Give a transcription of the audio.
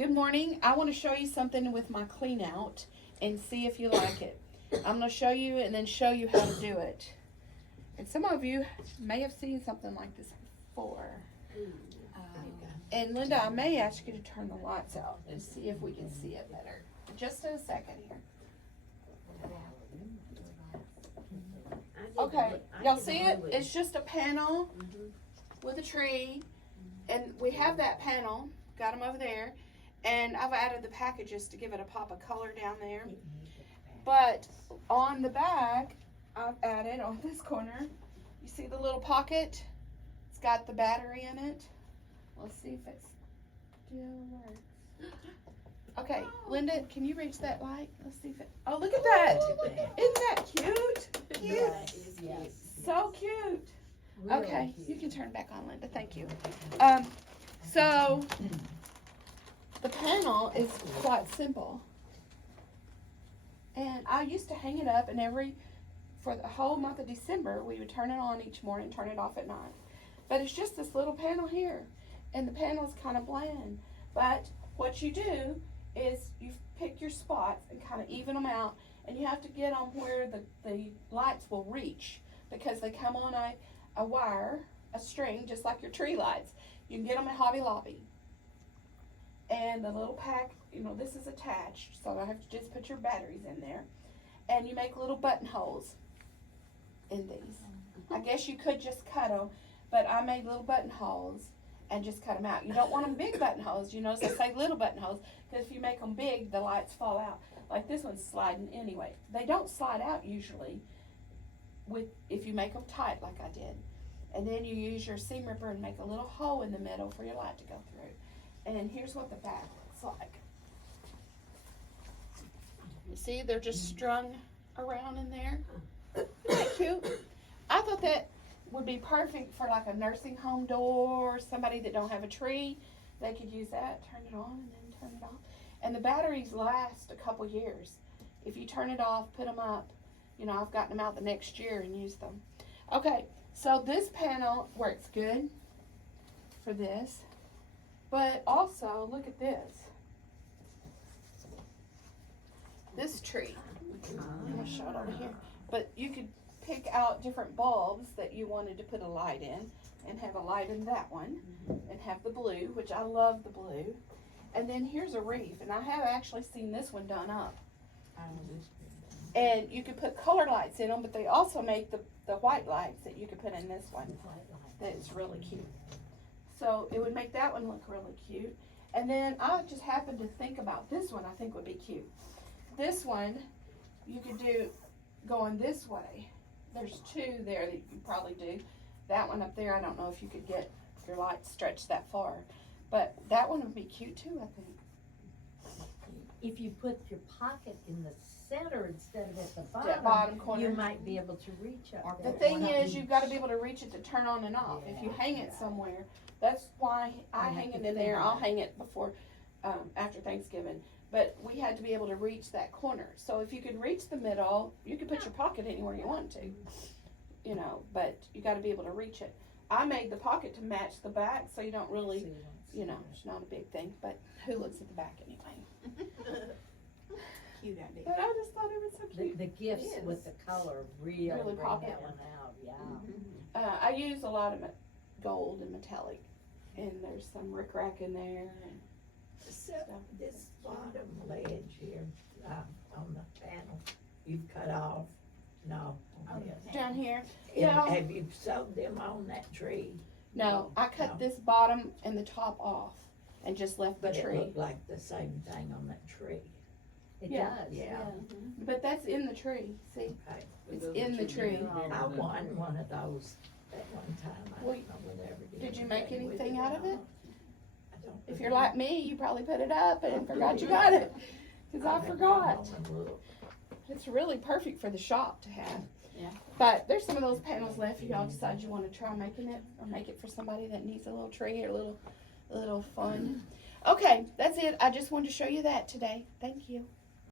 Good morning. I want to show you something with my clean out and see if you like it. I'm going to show you and then show you how to do it. And some of you may have seen something like this before. And Linda, I may ask you to turn the lights out and see if we can see it better. Just in a second here. Okay, y'all see it? It's just a panel with a tree. And we have that panel, got them over there. And I've added the packages to give it a pop of color down there. But on the back, I've added on this corner, you see the little pocket? It's got the battery in it. Let's see if it still works. Okay, Linda, can you reach that light? Let's see if it, oh, look at that. Isn't that cute? Cute. Yes. So cute. Really Okay, cute. you can turn back on, Linda. Thank you. So the panel is quite simple. And I used to hang it up, and for the whole month of December, we would turn it on each morning, turn it off at night. But it's just this little panel here, and the panel is kind of bland. But what you do is you pick your spots and kind of even them out, and you have to get them where the lights will reach, because they come on a wire, a string, just like your tree lights. You can get them at Hobby Lobby. And the little pack, this is attached, so I have to just put your batteries in there. And you make little buttonholes in these. I guess you could just cut them, but I made little buttonholes and just cut them out. You don't want them big buttonholes, so I say little buttonholes, because if you make them big, the lights fall out. Like this one's sliding anyway. They don't slide out usually if you make them tight like I did. And then you use your seam ripper and make a little hole in the middle for your light to go through. And here's what the back looks like. You see, they're just strung around in there. Isn't that cute? I thought that would be perfect for like a nursing home door, or somebody that don't have a tree. They could use that, turn it on and then turn it off. And the batteries last a couple years. If you turn it off, put them up, I've gotten them out the next year and used them. Okay, so this panel works good for this. But also, look at this. This tree. I'm going to show it over here. But you could pick out different bulbs that you wanted to put a light in, and have a light in that one, and have the blue, which I love the blue. And then here's a reef, and I have actually seen this one done up. And you could put color lights in them, but they also make the white lights that you could put in this one. That is really cute. So it would make that one look really cute. And then I just happened to think about this one I think would be cute. This one, you could do going this way. There's two there that you could probably do. That one up there, I don't know if you could get your lights stretched that far. But that one would be cute too, I think. If you put your pocket in the center instead of at the That bottom corner. you might be able to reach up. The thing is, you've got to be able to reach it to turn on and off. If you hang it somewhere, that's why I hang it in there. I'll hang it before, after Thanksgiving. But we had to be able to reach that corner. So if you could reach the middle, you could put your pocket anywhere you want to, but you got to be able to reach it. I made the pocket to match the back, so you don't really, it's not a big thing. But who looks at the back anyway? Cute idea. But I just thought it was so cute. The gifts with the color really bring pop that it. one out, yeah. I use a lot of gold and metallic, and there's some rickrack in there. And So this bottom ledge here, on the panel, you've cut off, no. down here, And have you sewed them on that tree? no, I cut this bottom and the top off, and just left the But it tree. looked like the same thing on that tree. It Yeah. does, Yeah. But that's in the tree. See, Okay. it's in the tree. I won one of those at one time. I Well, don't know whether I ever did you anything make with anything out of or it? not. I don't If you're know. like me, you probably put it up and forgot you got it, because I I'll have to forgot. go home and look. It's really perfect for the shop to have. Yeah. But there's some of those panels left if y'all decide you want to try making it, or make it for somebody that needs a little tree or a little fun. Okay, that's it. I just wanted to show you that today. Thank you.